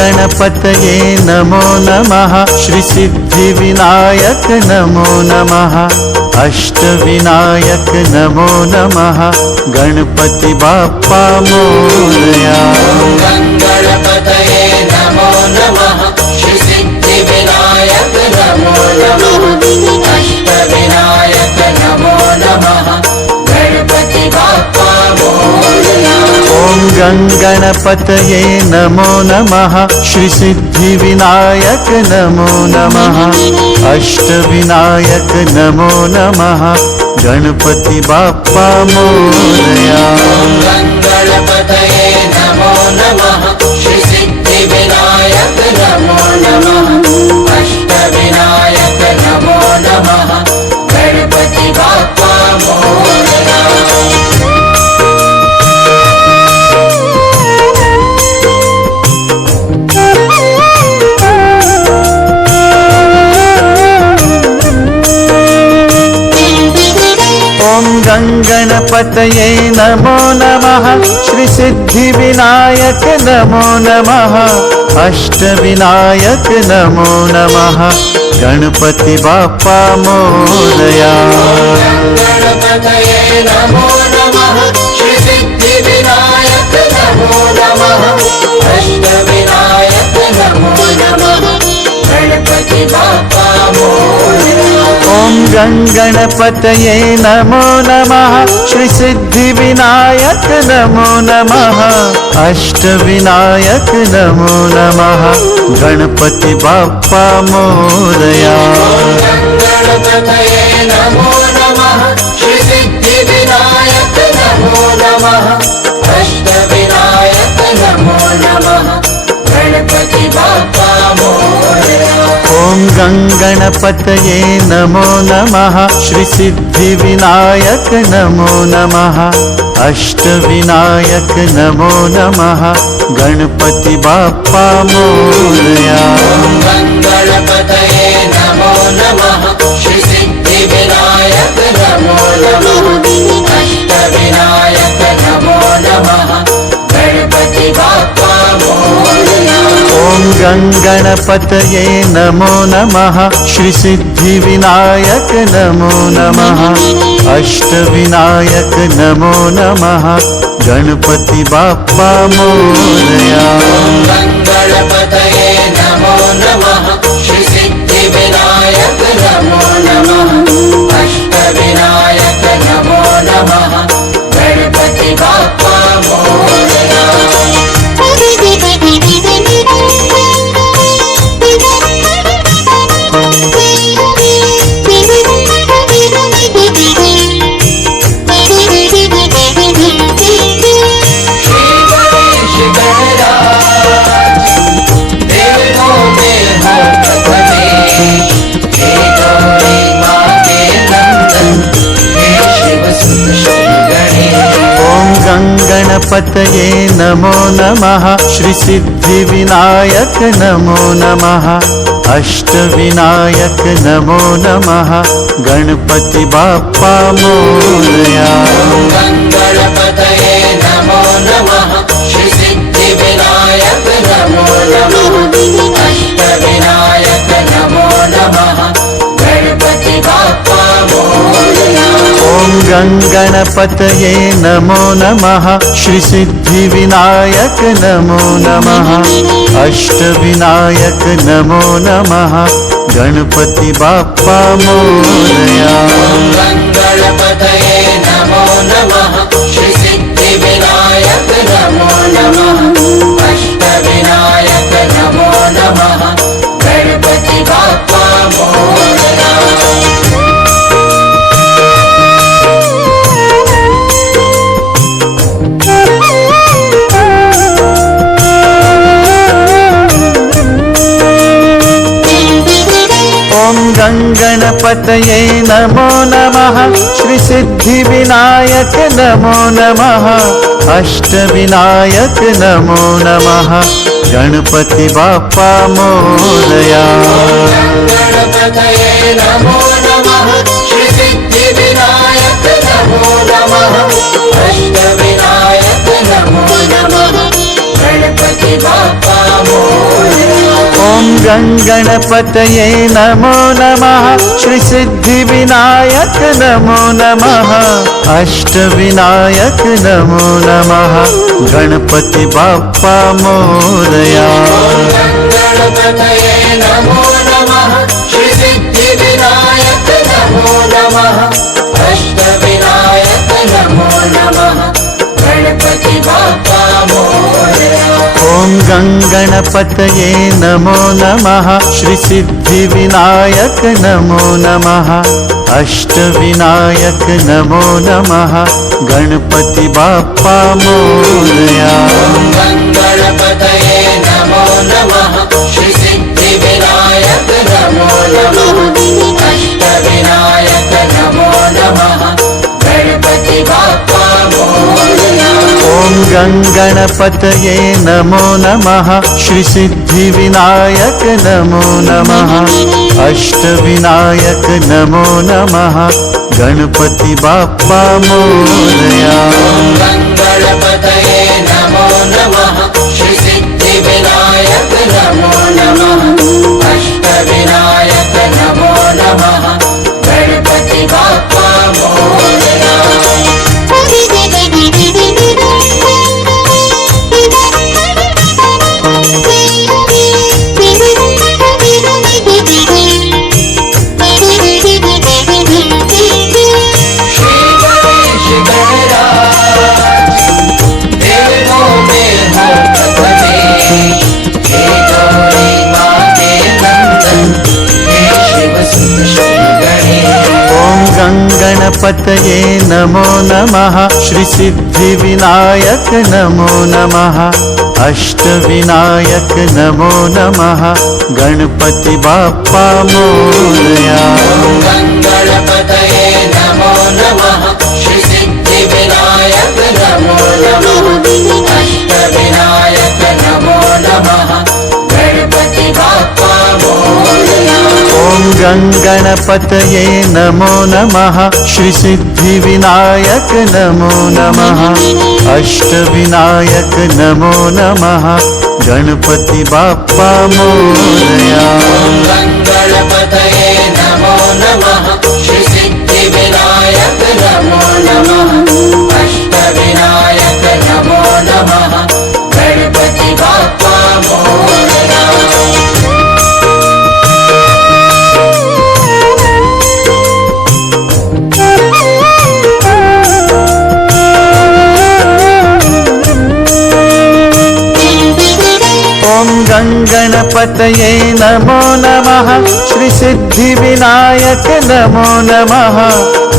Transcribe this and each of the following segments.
गणपतये नमो नमः। श्री सिद्धिविनायक नमो नमः। अष्टविनायक नमो नमः। गणपति बाप्पा मोरया। गणपतये नमो नमः। श्री सिद्धिविनायक नमो नमः। अष्टविनायक नमो नमः। गणपति बाप्पा मोरया। ओम गणपतये नमो नमः। श्री सिद्धिविनायक नमो नमः। अष्टविनायक नमो नमः। गणपति बाप्पा मोरया। गणपतये नमो नमः। श्री सिद्धिविनायक नमो नमः। अष्टविनायक नमो नमः। गणपति बाप्पा मोरया। गणपतये नमो नमः। श्री सिद्धिविनायक नमो नमः। अष्टविनायक नमो नमः। गणपति बाप्पा मोरया। गणपतये नमो नमः। श्री सिद्धिविनायक नमो नमः। अष्टविनायक नमो नमः। गणपति बाप्पा मोरया। ओम गणपतये नमो नमः। श्री सिद्धिविनायक नमो नमः। अष्टविनायक नमो नमः। गणपति बाप्पा मोरया। गणपतये नमो नमः। श्री सिद्धिविनायक नमो नमः। अष्टविनायक नमो नमः। गणपति बाप्पा मोरया। ओम गणपतये नमो नमः। श्री सिद्धिविनायक नमो नमः। अष्टविनायक नमो नमः। गणपति बाप्पा मोरया। गणपतये नमो नमः। श्री सिद्धिविनायक नमो नमः। अष्टविनायक नमो नमः। गणपति बाप्पा मोरया। ओम गणपतये नमो नमः। श्री सिद्धिविनायक नमो नमः। अष्टविनायक नमो नमः। गणपति बाप्पा मोरया। गणपतये नमो नमः। श्री सिद्धिविनायक नमो नमः। अष्टविनायक नमो नमः। गणपति बाप्पा मोरया। गणपतये नमो नमः। श्री सिद्धिविनायक नमो नमः। अष्टविनायक नमो नमः। गणपति बाप्पा मोरया। गणपतये नमो नमः। श्री सिद्धिविनायक नमो नमः। अष्टविनायक नमो नमः। गणपति बाप्पा मोरया। ओम गणपतये नमो नमः। श्री सिद्धिविनायक नमो नमः। अष्टविनायक नमो नमः। गणपति बाप्पा मोरया। गणपतये नमो नमः। श्री सिद्धिविनायक नमो नमः। अष्टविनायक नमो नमः। गणपति बाप्पा मोरया। गणपतये नमो नमः श्री सिद्धिविनायक नमो नमः अष्टविनायक नमो नमः गणपति बाप्पा मोरया। गणपतये नमो नमः श्री सिद्धिविनायक नमो नमः अष्टविनायक नमो नमः गणपति बाप्पा मोरया। ॐ गणपतये नमो नमः श्री सिद्धिविनायक नमो नमः अष्टविनायक नमो नमः गणपति बाप्पा मोरया। गणपतये नमो नमः श्री सिद्धिविनायक नमो नमः अष्टविनायक नमो नमः गणपति बाप्पा मोरया। ॐ गणपतये नमो नमः श्री सिद्धिविनायक नमो नमः अष्टविनायक नमो नमः गणपति बाप्पा मोरया। गणपतये नमो नमः श्री सिद्धिविनायक नमो नमः अष्टविनायक नमो नमः गणपति बाप्पा मोरया। ॐ गणपतये नमो नमः श्री सिद्धिविनायक नमो नमः अष्टविनायक नमो नमः गणपति बाप्पा मोरया। गणपतये नमो नमः श्री सिद्धिविनायक नमो नमः अष्टविनायक नमो नमः गणपति बाप्पा मोरया। गणपतये नमो नमः श्री सिद्धिविनायक नमो नमः अष्टविनायक नमो नमः गणपति बाप्पा मोरया। गणपतये नमो नमः श्री सिद्धिविनायक नमो नमः अष्टविनायक नमो नमः गणपति बाप्पा मोरया। ॐ गणपतये नमो नमः श्री सिद्धिविनायक नमो नमः अष्टविनायक नमो नमः गणपति बाप्पा मोरया। गणपतये नमो नमः श्री सिद्धिविनायक नमो नमः अष्टविनायक नमो नमः गणपति बाप्पा मोरया। गणपतये नमो नमः श्री सिद्धिविनायक नमो नमः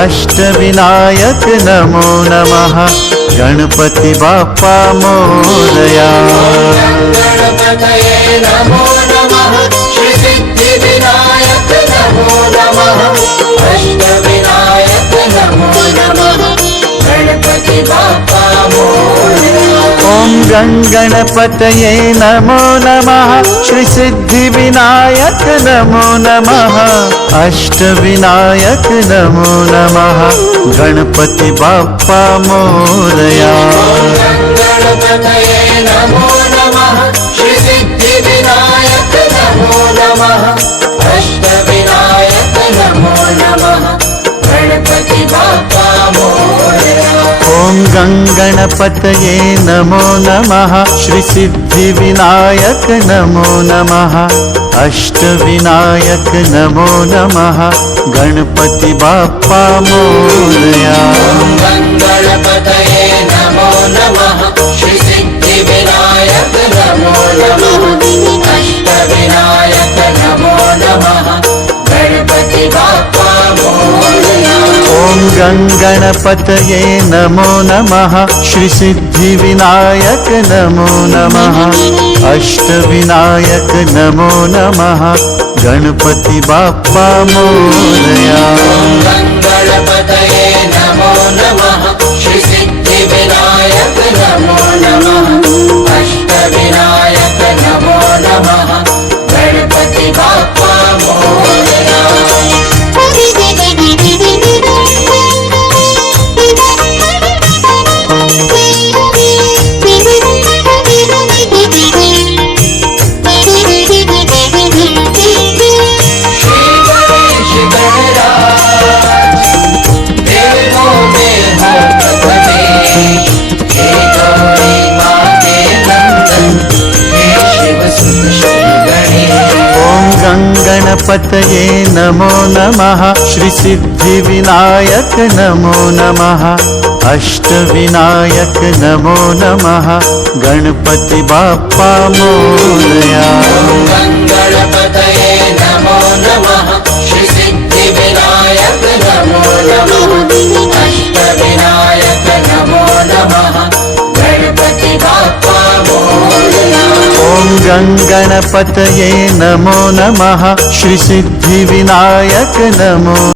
अष्टविनायक नमो नमः गणपति बाप्पा मोरया। गणपतये नमो नमः श्री सिद्धिविनायक नमो नमः अष्टविनायक नमो नमः गणपति बाप्पा मोरया। ॐ गणपतये नमो नमः श्री सिद्धिविनायक नमो नमः अष्टविनायक नमो नमः गणपति बाप्पा मोरया। गणपतये नमो नमः श्री सिद्धिविनायक नमो नमः अष्टविनायक नमो नमः गणपति बाप्पा मोरया। ॐ गणपतये नमो नमः श्री सिद्धिविनायक नमो नमः अष्टविनायक नमो नमः गणपति बाप्पा मोरया। गणपतये नमो नमः श्री सिद्धिविनायक नमो नमः अष्टविनायक नमो नमः गणपति बाप्पा मोरया। ॐ गणपतये नमो नमः श्री सिद्धिविनायक नमो नमः अष्टविनायक नमो नमः गणपति बाप्पा मोरया। गणपतये नमो नमः श्री सिद्धि विनायक नमो नमः अष्टविनायक नमो नमः गणपति बाप्पा मोरया। गणपतये नमो नमः श्री सिद्धि विनायक नमो नमः अष्टविनायक नमो नमः गणपति बाप्पा मोरया। गणपतये नमो नमः श्री सिद्धि विनायक नमो नमः अष्टविनायक नमो नमः गणपति बाप्पा मोरया। गणपतये नमो नमः श्री सिद्धि विनायक नमो